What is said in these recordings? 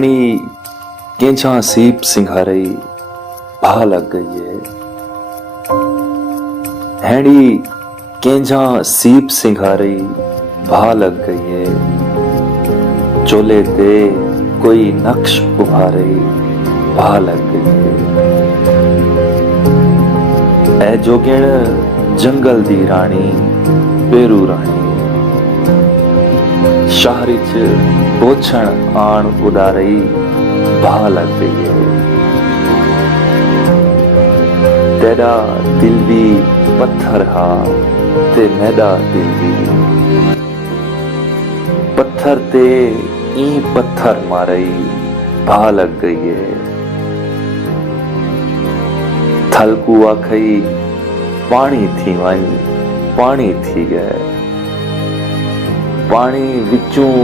हैणी केंछा सीप सिंघारई भा लग गई है। हैणी केंझा सीप सिंघारई भा लग गई है। चोले ते कोई नक्श उभारई भा लग गई है। ऐ जोगिण जंगल दी रानी पेरू रानी शहर च पोछण आण उडारई भा लग गई है। तेरा दिल भी पत्थर हा ते मैदा दिल भी पत्थर ते ई पत्थर मारई भा लग गई है। थलकू आखई पानी थी वन पानी थी गए। पानी विचों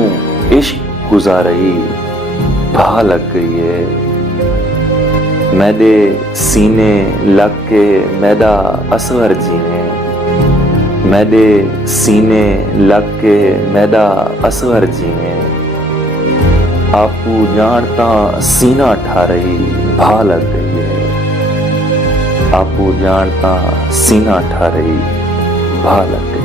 इश्क गुजारई भा लग गई है। मैदे सीने लग के मैदा असवर जीने। मैदे सीने लग के मैदा असवर जीने। आपू जानता सीना ठारई भा लग गई है। आपू जानता सीना ठारई भा लग गई।